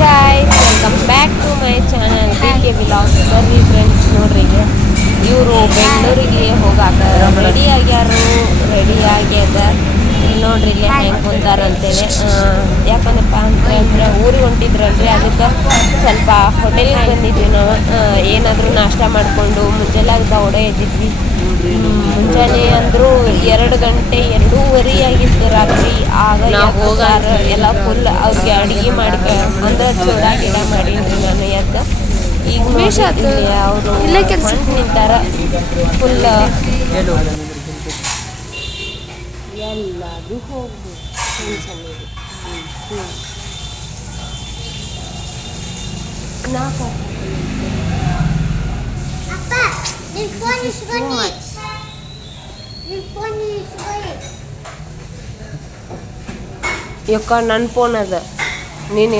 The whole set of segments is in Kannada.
Guys welcome back to my channel B K vlogs ಬರ್ರಿ ಫ್ರೆಂಡ್ಸ್ ನೋಡ್ರಿ ಇವರು ಬೆಂಗಳೂರಿಗೆ ಹೋಗಾಕ ರೆಡಿ ಆಗ್ಯಾರು ರೆಡಿ ಆಗ್ಯದ ನೋಡ್ರಿ ಇಲ್ಲಿ ಹೆಂಗೆ ಕುಂತಾರ ಅಂತೇಳಿ. ಯಾಕಂದ್ರಪ್ಪ ಅಂದ್ರೆ ಊರಿಗೆ ಹೊಂಟಿದ್ರಲ್ರಿ, ಅದಕ್ಕೆ ಸ್ವಲ್ಪ ಹೋಟೆಲ್ ಬಂದಿದ್ವಿ ನಾವು. ಏನಾದರೂ ನಾಷ್ಟ ಮಾಡಿಕೊಂಡು ಮುಂಜಾನೆ ದೌಡೆ ಎದ್ದಿದ್ವಿ. ಮುಂಜಾನೆ ಅಂದರೂ ಎರಡು ಗಂಟೆ ಎರಡೂವರೆ ಆಗಿತ್ತು ರಾತ್ರಿ. ಆಗ ನಾವ್ ಹೋಗಾರ ಎಲ್ಲ ಫುಲ್ ಅವ್ರಿಗೆ ಅಡಿಗೆ ಮಾಡಿ ಅಂದ್ರೆ ಚೂಡ ಗಿಡ ಮಾಡಿದ್ರು ನಾನು ಎದ್ದು ಈಗ ಅವರು ಇಲ್ಲೇ ಕೆಲಸ ನಿಂತಾರ. ಫುಲ್ ಎಲ್ಲಾದ್ರೂ ಹೋಗ್ಬೋದು. ನಾಲ್ಕು ಅಪ್ಪ ನಿನ್ ಫೋನ್ ಇಸ್ಕೊಂಡು ಫೋನ್ ಇಸ್ಕೊಂಡು ಯಾಕ ನನ್ನ ಫೋನ್ ಅದ ನೀನು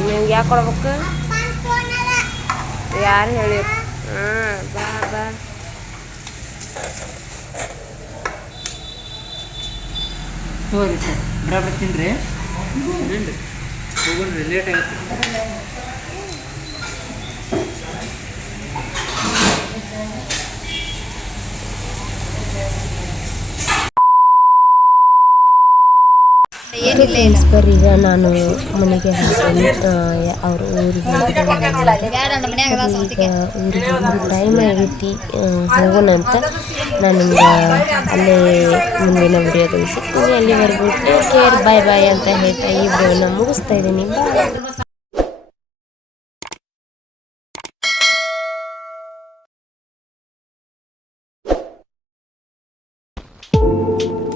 ನಿನ್ಗೆ ಯಾಕೆ ಕೊಡ್ಬೇಕು? ಯಾರು ಹೇಳಿ? ಹಾಂ ಬಾ ಬಾ. ಹೋಗ್ರಿ ಸರ್ ಬರಾಬರ್ ತಿನ್ರಿ ತಿನ್ರಿ ಹೋಗ್ರಿ ಲೇಟ್ ಆಗತ್ತೆ. ಸರ್ ಈಗ ನಾನು ಮನೆಗೆ ಅವ್ರ ಊರಿಗೆ ಈಗ ಊರಿಗೆ ಟೈಮ್ ಆಗೈತಿ ಹೋಗೋಣ ಅಂತ. ನಾನು ನಿಮ್ಗೆ ಅಲ್ಲೇ ಮುಂದಿನ ವಿಡಿಯೋದಲ್ಲಿ ಸಿಗ್ತೀನಿ. ಅಲ್ಲಿವರೆಗೂ ಟೇಕ್ ಕೇರ್ ಬಾಯ್ ಬಾಯ್ ಅಂತ ಹೇಳ್ತಾ ಈ ವಿಡಿಯೋನ ಮುಗಿಸ್ತಾ ಇದ್ದೀನಿ. Thank.